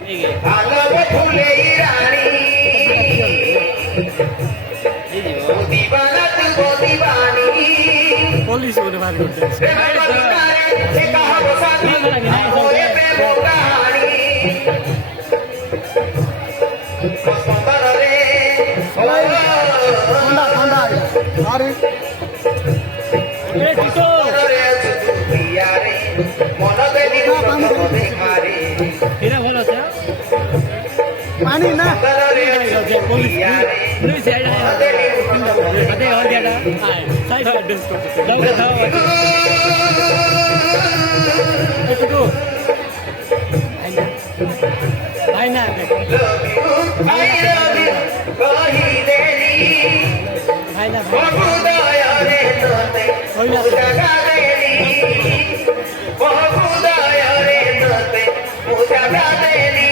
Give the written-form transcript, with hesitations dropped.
আলবে ফুলে রানী দিবানা তু দিবানি পুলিশ বলে ভাই করতে সে কাহাবো সাথী ওরে প্রেম কাহানি সুন্দর রে ঠান্ডা ঠান্ডা আরে এ টিটো রে দুনিয়া রে মন দেবি দেখারে এরা ভালো আছে পানি না পুলিশ পুলিশ আই আদে হল গেটা সাইড অ্যাড্রেস করতে দাও দাও এটুকু ভাই না ভাই রবি কহি দেনি ভাই না বহুদয়া রে তোতে হইলা জাগা দেনি বহুদয়া রে তোতে জাগা দেনি